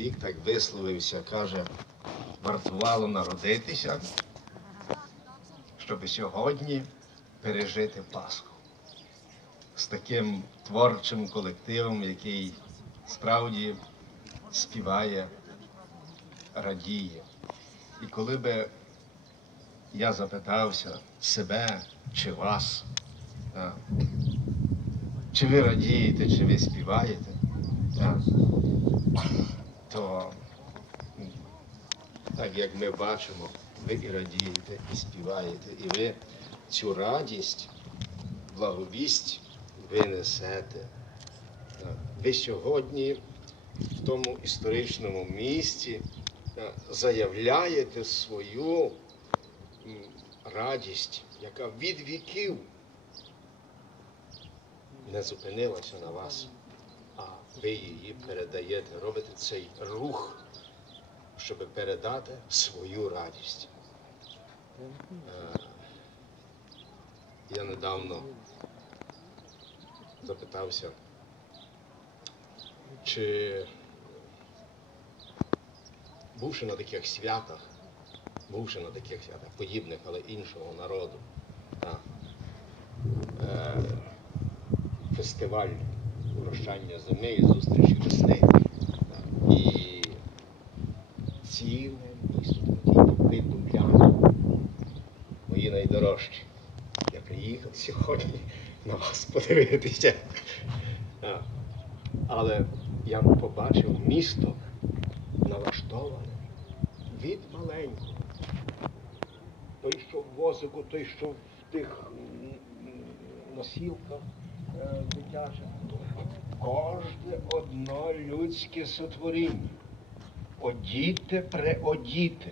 чоловік так висловився, каже, вартувало народитися, щоб сьогодні пережити Пасху з таким творчим колективом, який справді співає, радіє. І коли би я запитався себе чи вас, чи ви радієте, чи ви співаєте, то так як ми бачимо, ви і радієте, і співаєте, і ви цю радість, благовість ви несете. Ви сьогодні в тому історичному місці заявляєте свою радість, яка від віків не зупинилася на вас, ви її передаєте, робите цей рух, щоб передати свою радість. Е, Я недавно запитався, чи бувши на таких святах, бувши на таких святах, подібних, але іншого народу, е, фестиваль прощання зими і зустрічі весни. І ціле місто тоді придумляне. Мої найдорожчі. Я приїхав сьогодні на вас подивитися. Але я побачив місто налаштоване від маленького. Той, що в возику, той, що в тих носілках е, дитячих. Кожне одно людське сотворіння. Одіте, преодіте.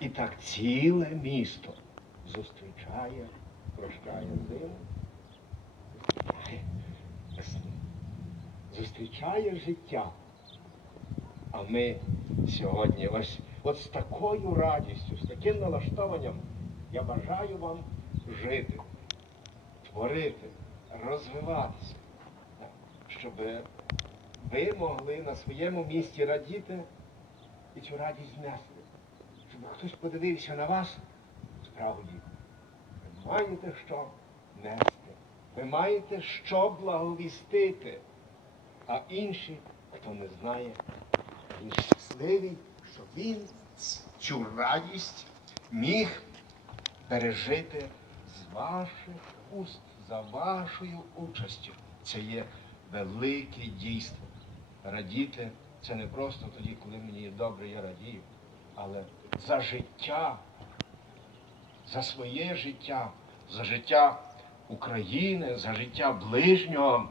І так ціле місто зустрічає, прощає зиму, зустрічає життя. А ми сьогодні ось от з такою радістю, з таким налаштованням я бажаю вам жити, творити, розвиватися, щоб ви могли на своєму місці радіти і цю радість нести. Щоб хтось подивився на вас, справді, ви маєте що нести. Ви маєте що благовістити. А інші, хто не знає, він щасливий, що він цю радість міг пережити з ваших уст, за вашою участю. Це є велике дійство. Радіти це не просто тоді, коли мені є добре, я радію, але за життя, за своє життя, за життя України, за життя ближнього,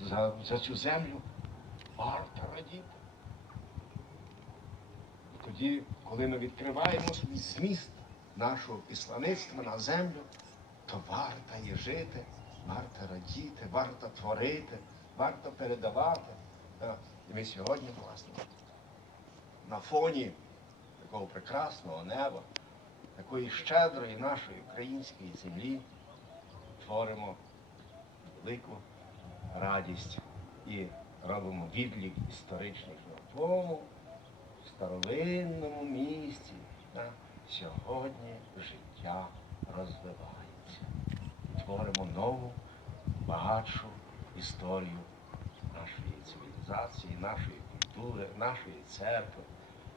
за, за цю землю варто радіти. Тоді, коли ми відкриваємо свій зміст нашого післаництва на землю, то варто є жити, варто радіти, варто творити, варто передавати. І ми сьогодні, власне, на фоні такого прекрасного неба, такої щедрої нашої української землі творимо велику радість і робимо відлік історичний на тому старовинному місці. Сьогодні життя розвивається. Творимо нову, багатшу історію нашої цивілізації, нашої культури, нашої церкви,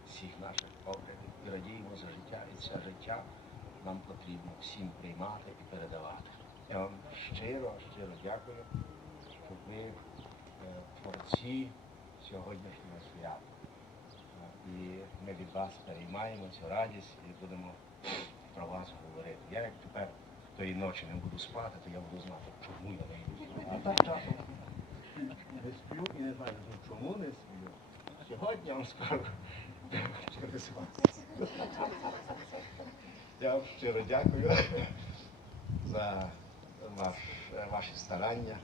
всіх наших обрядів. І радіємо за життя. І це життя нам потрібно всім приймати і передавати. Я вам щиро, щиро дякую, що ви е, творці сьогоднішнього свята. Е, І ми від вас переймаємо цю радість і будемо про вас говорити. Я як тепер тої ночі не буду спати, то я буду знати, чому я не йду. А так часом не сплю і не знаю, ну, чому не сплю. Сьогодні я вам скажу через вас. Я вам щиро дякую за ваш, ваші старання,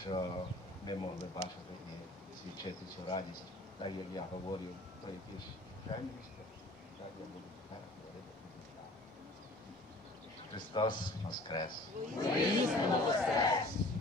що ми могли бачити і свідчити цю радість. Так як я говорю про якісь феміністи, Christos nos cresce. Cristo nos cresce.